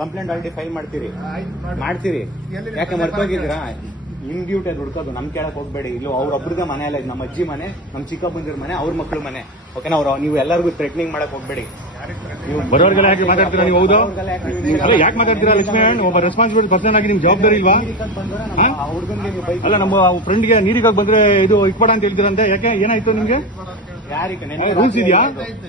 Complaint already file ಮಾಡ್ತೀರಿ. ಮಾಡ್ತೀರಿ. ಯಾಕೆ ನಿಮ್ಮ ಮರ್ತೋಗಿದ್ದೀರಾ? ನಿಮ್ ಡ್ಯೂಟಿ ಅದು ಹುಡ್ಕೋದು ನಮ್ ಕೇಳಕ್ ಹೋಗ್ಬೇಡಿ. ಇಲ್ಲೂ ಅವ್ರೊಬ್ರದೇ ಮನೆ ಅಲ್ಲ ಇದು ನಮ್ಮ ಅಜ್ಜಿ ಮನೆ ನಮ್ ಚಿಕ್ಕಪ್ಪಂದಿರ ಮನೆ ಅವ್ರ ಮಕ್ಳು ಮನೆ. ಓಕೆನಾ ಅವ್ರ ನೀವು ಎಲ್ಲರಿಗೂ ಥ್ರೆಟ್ನಿಂಗ್ ಮಾಡಕ್ ಹೋಗ್ಬೇಡಿ. ನೀವು ಬರೋರ್ಗೆಲ್ಲ ಯಾಕೆ ಮಾತಾಡ್ತೀರಾ ನೀವು? ಹೌದು. ಅಲ್ಲ ಯಾಕೆ ಮಾತಾಡ್ತೀರಾ ಲಕ್ಷ್ಮೀ ಒಬ್ಬ ರೆಸ್ಪಾನ್ಸಿಬಿಲಿಟಿ ಪರ್ಸನ್ ಆಗಿ ನಿಮ್ ಜವಾಬ್ದಾರಿ ಇಲ್ವಾ? ಬಂದ್ರೆ ನಮ್ಮ ಅಲ್ಲ ನಮ್ಮ ಫ್ರೆಂಡ್ಗೆ ನೀರಿಗಾಗಿ ಬಂದ್ರೆ ಇದು ಇಕ್ಬೇಡ ಅಂತ ಹೇಳ್ತೀರಂತೆ. ಯಾಕೆ? ಏನಾಯ್ತು ನಿಮ್ಗೆ? ರೂಲ್ಸ್ ಇದೆಯಾ?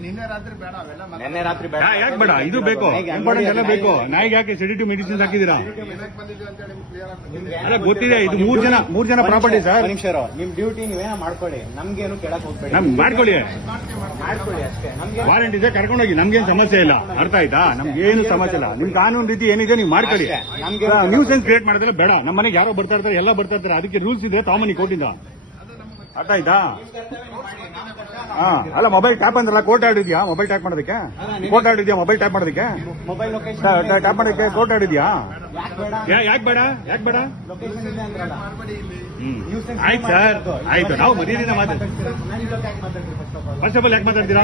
ನಿನ್ನೆ ರಾತ್ರಿ ಬೇಡ ಅವೆಲ್ಲ ನೆನ್ನೆ ರಾತ್ರಿ ಬೇಡ. ಯಾಕೆ ಬೇಡ? ಇದು ಬೇಕು. ಇಂಪಾರ್ಟೆಂಟ್ ಎಲ್ಲ ಬೇಕು. ನಾಯಿಗೆ ಯಾಕೆ ಸೆಡಿಟಿವ್ ಮೆಡಿಸಿನ್ ಹಾಕಿದೀರಾ? ಏನಕ್ಕೆ ಬಂದಿದ್ದೀವಿ ಅಂತ ಹೇಳಿ ಕ್ಲಿಯರ್ ಆಗ್ತದೆ. ಅಲ್ಲ ಗೊತ್ತಿದೆ ಇದು ಮೂರ್ ಜನ ಮೂರ್ ಜನ ಪ್ರಾಪರ್ಟಿ ಸರ್ ನಿಮಿಷ ನಿಮ್ ಡ್ಯೂಟಿ ನೀವೇನ ಮಾಡ್ಕೊಳ್ಳಿ. ನಮ್ಗೇನು ಕೇಳಕ್ ಹೋಗ್ಬೇಡಿ. ನಮ್ ಮಾಡ್ಕೊಳ್ಳಿ. ಮಾಡ್ಕೊಳ್ಳಿ ಅಷ್ಟೇ. ನಮ್ಗೆ ವಾರಂಟ್ ಇದೆ ಕರ್ಕೊಂಡೋಗಿ. ನಮ್ಗೇನು ಸಮಸ್ಯೆ ಇಲ್ಲ. ಅರ್ಥ ಆಯ್ತಾ? ನಮ್ಗೇನು ಸಮಸ್ಯೆ ಇಲ್ಲ. ನಿಮ್ ಕಾನೂನು ರೀತಿ ಏನಿದೆ ನೀವು ಮಾಡ್ಕೊಳ್ಳಿ. ನ್ಯೂಸೆನ್ಸ್ ನಮ್ಗೆ ನ್ಯೂಸ್ ಸೆನ್ಸ್ ಕ್ರಿಯೇಟ್ ಮಾಡಿದ್ರೆ ಬೇಡ. ನಮ್ಮ ಮನೆಗೆ ಯಾರೋ ಬರ್ತಾ ಇರ್ತಾರೆ ಎಲ್ಲ ಬರ್ತಾ ಇರ್ತಾರೆ. ಅದಕ್ಕೆ ರೂಲ್ಸ್ ಇದೆ ತಾಮನಿ ಕೋರ್ಟಿಂದ. ಅರ್ಥ ಆಯ್ತಾ? ಹಾ. ಅಲ್ಲ ಮೊಬೈಲ್ ಟ್ಯಾಪ್ ಅಂದ್ರಲ್ಲ ಕೋರ್ಟ್ ಆರ್ಡ್ ಇದೆಯಾ? ಮೊಬೈಲ್ ಟ್ಯಾಪ್ ಮಾಡೋದಕ್ಕೆ? ಕೋರ್ಟ್ ಆರ್ಡ್ ಇದೆಯಾ ಮೊಬೈಲ್ ಟ್ಯಾಪ್ ಮಾಡೋದಕ್ಕೆ? ಮೊಬೈಲ್ ಲೊಕೇಶನ್ ಟ್ಯಾಪ್ ಮಾಡೋದಕ್ಕೆ ಕೋರ್ಟ್ ಆರ್ಡ್ ಇದೆಯಾ? ಯಾಕೆ ಬೇಡ? ಯಾಕೆ ಬೇಡ? ಆಯ್ತು ಸರ್. ಆಯ್ತು. ನಾವು ಮರ್ಯಾದೆಯಿಂದ ಮಾತಾಡ್ತೀವಿ ಫಸ್ಟ್ ಆಫ್ ಆಲ್ ಯಾಕೆ ಮಾತಾಡ್ತೀರಾ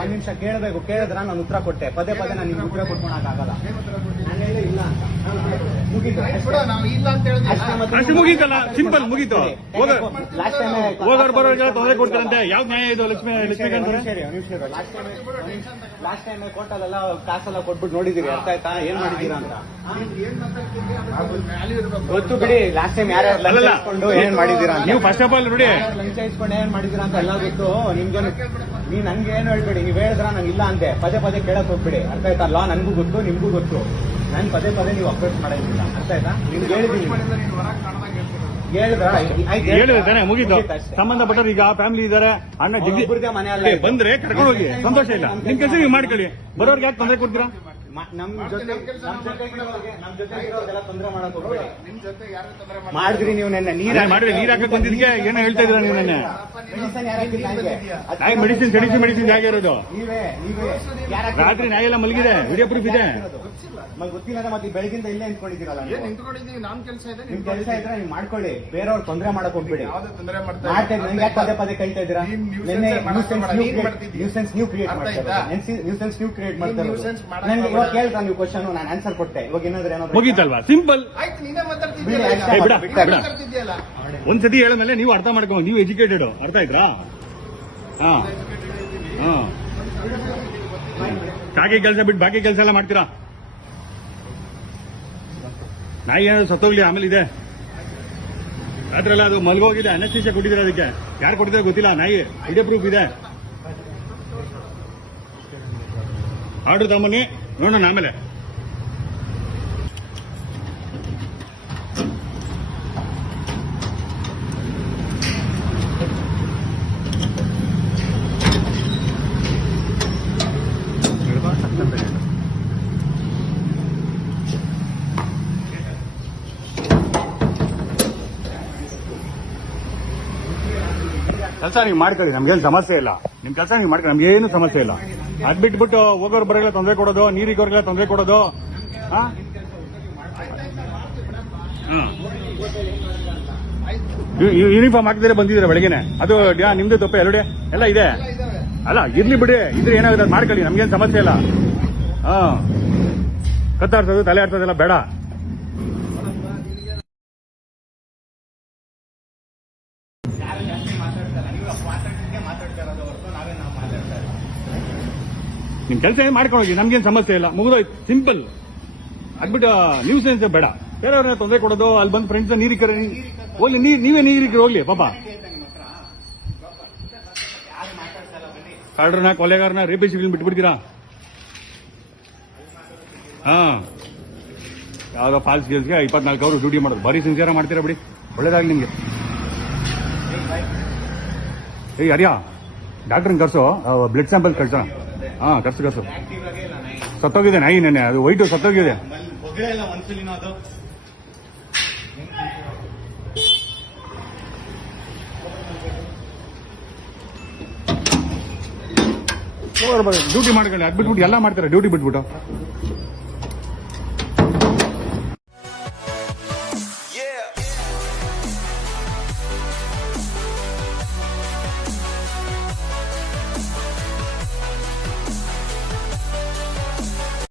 ಒಂದ್ ನಿಮಿಷ ಕೇಳಬೇಕು. ಕೇಳಿದ್ರ ನಾನು ಉತ್ತರ ಕೊಟ್ಟೆ. ಪದೇ ಪದೇ ನಾನು ನಿಮ್ಗೆ ಉತ್ತರ ಕೊಟ್ಕೊಳಕ್ಕಾಗಲ್ಲ ನಾನು ಇಲ್ಲ ಅಷ್ಟೇ. ಮುಗೀತಲ್ಲ, ಸಿಂಪಲ್ ಮುಗೀತು. ಹೋಗೋರು ಬರೋರ್ಗೆಲ್ಲ ತೊಂದರೆ ಕೊಡ್ತಾರಂತೆ. ಯಾವ ನ್ಯಾಯ ಇದು ಲಕ್ಷ್ಮೀ ಲಕ್ಷ್ಮೀಕಾಂತ್? ಲಾಸ್ಟ್ ಟೈಮ್ ಕೋರ್ಟಲ್ಲೆಲ್ಲ ಕಾಸೆಲ್ಲ ಕೊಟ್ಬಿಟ್ಟು ನೋಡಿದೀರಿ. ಅರ್ಥ ಆಯ್ತಾ? ಏನ್ ಮಾಡಿದೀರಾ ಅಂತ? ಗೊತ್ತು ಬಿಡಿ. ಲಾಸ್ಟ್ ಟೈಮ್ ಯಾರ್ಯಾರು ಲಂಚ. ಇಸ್ಕೊಂಡು ಏನ್ ಮಾಡಿದೀರಾ ಅಂತ. ನೀವು ಫಸ್ಟ್ ಆಫ್ ಆಲ್ ನೋಡಿ. ಲಂಚ ಇಸ್ಕೊಂಡು ಏನ್ ಮಾಡಿದೀರಾ ಅಂತ ಎಲ್ಲ ಗೊತ್ತು. ನಿಮ್ಗೆ ನೀವ್ ನಂಗೆ ಏನು ಹೇಳ್ಬೇಡಿ ನೀವು ಹೇಳಿದ್ರ ನಂಗೆ ಇಲ್ಲ ಅಂದೆ. ಪದೇ ಪದೇ ಕೇಳಕ್ ಹೋಗ್ಬೇಡಿ. ಅರ್ಥ ಆಯ್ತಾ? ಲಾ ನನ್ಗೂ ಗೊತ್ತು ನಿಮ್ಗೂ ಗೊತ್ತು. ನನ್ ಪದೇ ಪದೇ ನೀವು ಅಪ್ರೋಚ್ ಮಾಡೋದಿಲ್ಲ ಅರ್ಥ ಆಯ್ತಾ? ನಿಮ್ಗೆ ನೀನು ಹೇಳ್ತಿರೋದು. ಹೇಳಿದ್ರ? ಮುಗೀತು. ಸಂಬಂಧಪಟ್ಟರು ಈಗ ಫ್ಯಾಮಿಲಿ ಇದಾರೆ ಅಣ್ಣ ಬಂದ್ರೆ ಕರ್ಕೊಂಡು ಹೋಗಿ ಸಂತೋಷ ಇಲ್ಲ. ನಿಮ್ ಕೆಲಸ ನೀವು ಮಾಡ್ಕೊಳ್ಳಿ. ಬರೋರ್ಗೆ ಯಾಕೆ ತೊಂದರೆ ಕೊಡ್ತೀರಾ? ನಮ್ ಜೊತೆ ನಮ್ ತೊಂದ್ರೆ ಮಾಡಕ್ ಹೋಗ್ಬೇಡಿ. ಮಾಡಿದ್ರಿ ನೀವು ನೆನ್ನೆ ನೀರ್ ಮಾಡಿದ್ರೆ ನೀರ್ ಹಾಕಕ್ ಬಂದಿದ್ದಕ್ಕೆ ಏನೋ ಹೇಳ್ತಾ ಇದ್ರ ನೀವು ನೆನ್ನೆ? ಮೆಡಿಸನ್ ಸಡಿಸಿ ಮೆಡಿಸಿನ್ ಹೇಗೆ ಇರೋದು? ನೀವೇ ನೀವೇ. ರಾತ್ರಿ ನಾಯಿ ಎಲ್ಲ ಮಲಗಿದೆ ವಿಡಿಯೋ ಪ್ರೂಫ್ ಇದೆ. ಗೊತ್ತಿಲ್ಲ. ಮತ್ತೆ ಬೆಳಗಿಂದ ಇಲ್ಲೇ ನಿಂತ್ಕೊಂಡಿದ್ದೀರಲ್ಲ. ನಿಂತ್ಕೊಂಡಿದ್ದೀವಿ? ನಾನ್ ಕೆಲಸ ಇದೆ ನಿಮ್ ಕೆಲಸ ಇದ್ರೆ ನೀವು ಮಾಡ್ಕೊಳ್ಳಿ. ಬೇರೆಯವ್ರು ತೊಂದರೆ ಮಾಡಕ್ ಹೋಗ್ಬೇಡಿ. ಯಾವ್ದು ತೊಂದರೆ ಮಾಡ್ತಾ ಯಾಕೆ ಪದೇ ಪದೇ ಕೇಳ್ತಾ ಇದ್ದೀರಾ? ನೀವು ಕ್ರಿಯೇಟ್ ಮಾಡ್ತಿದ್ದೀಯ. ನ್ಯೂಸೆನ್ಸ್ ನೀವು ಕ್ರಿಯೇಟ್ ಅರ್ಥ ಮಾಡ್ತಾ? ನ್ಯೂಸೆನ್ಸ್ ನೀವು ಕ್ರಿಯೇಟ್ ಮಾಡ್ತಾ ನೀನ್ ಇರೋದು nuisance ಇವಾಗ ಕೇಳ್ತಾ ನೀವು ಕ್ವಶನ್ ನಾನು ಆನ್ಸರ್ ಕೊಟ್ಟೆ. ಇವಾಗ ಏನಾದ್ರೆ ಏನಾದ್ರು ಮುಗೀತಲ್ವಾ? ಸಿಂಪಲ್ ಆಯ್ತು ನೀನೇ ಬಿಡಿ, ಮಾತಾಡ್ತಿದ್ಯಲ್ಲ ಅಷ್ಟೇ ಏ, ಬಿಡ, ಈಗ. ಬಿಡ, ಬಿಡ. ಮಾತಾಡ್ತಿದ್ಯಲ್ಲ. ಒಂದ್ಸತಿ ಹೇಳಮೇಲೆ ನೀವು ಅರ್ಥ ಮಾಡ್ಕೊಂಡು ನೀವು ಎಜುಕೇಟೆಡ್ ಅರ್ಥ ಆಯ್ತಾ? ಹಾ. ಹಾ. ಬಾಕಿ ಕೆಲಸ ಬಿಟ್ಟು ಬಾಕಿ ಕೆಲಸ ಎಲ್ಲ ಮಾಡ್ತೀರಾ? ನಾಯಿ ಏನಾದ್ರು ಸತ್ತೋಗ್ಲಿ ಆಮೇಲೆ ಇದೆ. ಅದ್ರಲ್ಲ ಅದು ಮಲ್ಗೋಗಿದೆ ಅನಸ್ತೀಶ ಕೊಟ್ಟಿದ್ರೆ ಅದಕ್ಕೆ? ಯಾರು ಕೊಟ್ಟಿದ್ರೆ ಗೊತ್ತಿಲ್ಲ ನಾಯಿ? ವಿಡಿಯೋ ಪ್ರೂಫ್ ಇದೆ. ಆರ್ಡರ್ ತಮ್ಮನಿ ನೋಡೋಣ ಆಮೇಲೆ. ಕೆಲಸ ನೀವು ಮಾಡ್ಕೊಳ್ಳಿ, ನಮ್ಗೇನು ಸಮಸ್ಯೆ ಇಲ್ಲ. ನಿಮ್ ಕೆಲಸ ನೀವು ಮಾಡ್ಕೊಳ್ಳಿ, ನಮ್ಗೇನು ಸಮಸ್ಯೆ ಇಲ್ಲ. ಅದ್ ಬಿಟ್ಬಿಟ್ಟು ಹೋಗೋರ್ ಬರೋಲ್ಲ ತೊಂದರೆ ಕೊಡೋದು, ನೀರಿಗೋರ್ಗೆಲ್ಲ ತೊಂದರೆ ಕೊಡೋದು. ಯೂನಿಫಾರ್ಮ್ ಹಾಕಿದ್ರೆ ಬಂದಿದ್ದೀರಾ ಬೆಳಗ್ಗೆನೆ? ಅದು ನಿಮ್ದು ತಪ್ಪ ಎರಡು ಎಲ್ಲ ಇದೆ? ಅಲ್ಲ, ಇರ್ಲಿ ಬಿಡಿ, ಇದ್ರೆ ಏನಾಗುತ್ತೆ ಮಾಡ್ಕೊಳ್ಳಿ, ನಮ್ಗೇನು ಸಮಸ್ಯೆ ಇಲ್ಲ. ಹಾ ಕತ್ತಾಡ್ಸೋದು ತಲೆ ಆಡ್ಸೋದೆಲ್ಲ ಬೇಡ. ನಿಮ್ ಕೆಲಸ ಏನ್ ಮಾಡ್ಕೊಂಡು ಹೋಗಿ? ನಮ್ಗೇನ್ ಸಮಸ್ಯೆ ಇಲ್ಲ. ಮುಗಿದೋಯ್ತು. ಸಿಂಪಲ್ ಅದ್ಬಿಟ್ಟು ನ್ಯೂಸ್ ಏನ್ಸ್ ಬೇಡ. ಬೇರೆಯವ್ರನ್ನ ತೊಂದರೆ ಕೊಡೋದು, ಅಲ್ಲಿ ಬಂದು ಫ್ರೆಂಡ್ಸ್ ನೀರಿಕರ ಕರೆ ಹೋಗ್ಲಿ ನೀರ್ ನೀವೇ ನೀರಿಕರ ಹೋಗ್ಲಿ, ಪಾಪ. ಕಳ್ಳರನ್ನ ಕೊಲೆಗಾರನ ರೇಪಿಸ್ಗಳನ್ನ ಬಿಟ್ಬಿಡ್ತೀರಾ? ಹಾ. ಯಾವ್ದೋ ಫಾಲ್ಸ್ ಕೇಸ್ಗೆ ಇಪ್ಪತ್ನಾಲ್ಕು ಅವರು ಡ್ಯೂಟಿ ಮಾಡೋದು. ಬರೀ ಸಿನ್ಸಿಯರ್ ಮಾಡ್ತೀರಾ ಬಿಡಿ? ಒಳ್ಳೇದಾಗ್ಲಿ ನಿಮ್ಗೆ. ಏಯ್, ಅರಿಯಾ. ಡಾಕ್ಟ್ರನ್ನ ಕರ್ಸು. ಬ್ಲಡ್ ಸ್ಯಾಂಪಲ್ ಕಳ್ಸೋಣ. ಹಾ ಕಸು ಕಸು ಸತ್ತೋಗಿದೆ ನಾಯಿ ನೆನೆ ಅದು ವೈಟು ಸತ್ತೋಗಿದೆ. ಡ್ಯೂಟಿ ಮಾಡ್ಕೊಳ್ಳಿ ಅದ್ ಬಿಟ್ಬಿಟ್ಟು ಎಲ್ಲ ಮಾಡ್ತಾರೆ ಡ್ಯೂಟಿ ಬಿಟ್ಬಿಟ್ಟು.